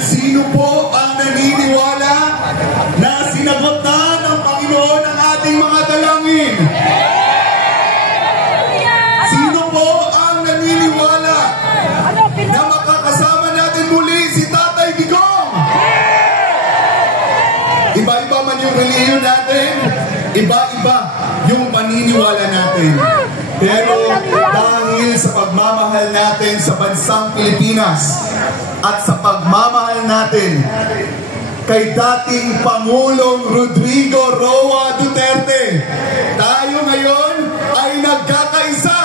Sino po ang naniniwala na sinagot na ng Panginoon ang ating mga dalangin? Sino po ang naniniwala na makakasama natin muli si Tatay Digong? Iba-iba man yung relihiyon natin, iba-iba yung paniniwala natin. Pero dahil sa pagmamahal natin sa bansang Pilipinas at sa pagmamahal natin kay dating Pangulong Rodrigo Roa Duterte, tayo ngayon ay nagkakaisa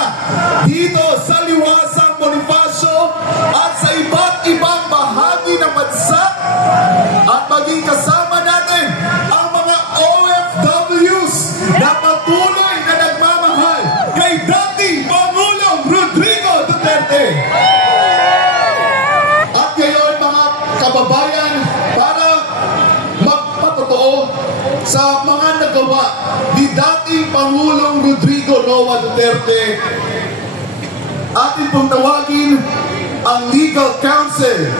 dito sa Liwasang Bonifacio at sa iba't ibang bahagi ng bansa, at maging kasama natin ang mga OFWs na patuloy na nagmamahal kay dating Pangulong Rodrigo Duterte. At ngayon, mga kababayan, para magpatotoo sa mga nagawa ni dating Pangulong Rodrigo Roa Duterte, atin pong tawagin ang legal counsel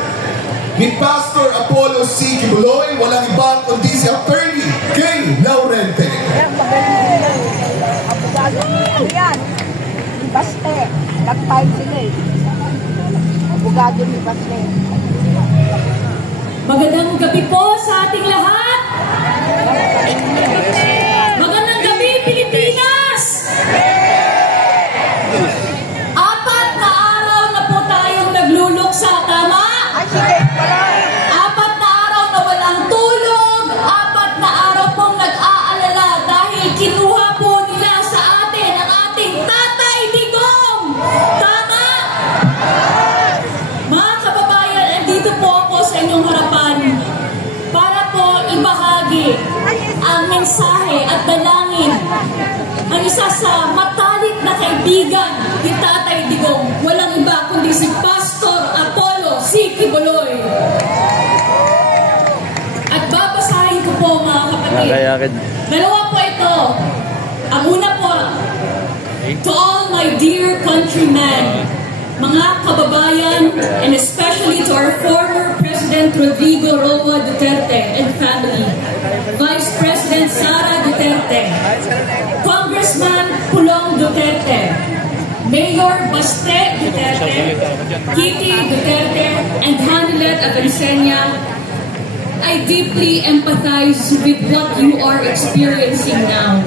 ni Pastor Apollo C. Kibuloy, walang iba kundi si Attorney Kay Laurente. Yan, Baste, nag-file sila eh. Abogado ni Baste. Magandang gabi po sa ating lahat. Magandang gabi, Pilipinas! 4 na araw na po tayong nagluluksa, tama? 4 na araw na walang tulog, 4 na araw pong nag-aalala dahil kinuha po nila sa atin ang ating Tatay Digong. Tama? Mga kababayan, andito po ako sa inyong harapan para po ibahagi ang mensahe at dalangin ang isa sa matalik na kaibigan ni Tatay Digong, walang iba kundi si Pastor Apollo C. Kibuloy. At babasahin ko po, mga kapatid. Dalawa po ito. Ang una po, to all my dear countrymen, mga kababayan, and especially to our former President Rodrigo Roa Duterte and family, Vice President Sara Duterte, Congressman Pulong Duterte, Mayor Baste Duterte, Kitty Duterte, and Hanilet Avencenia, I deeply empathize with what you are experiencing now.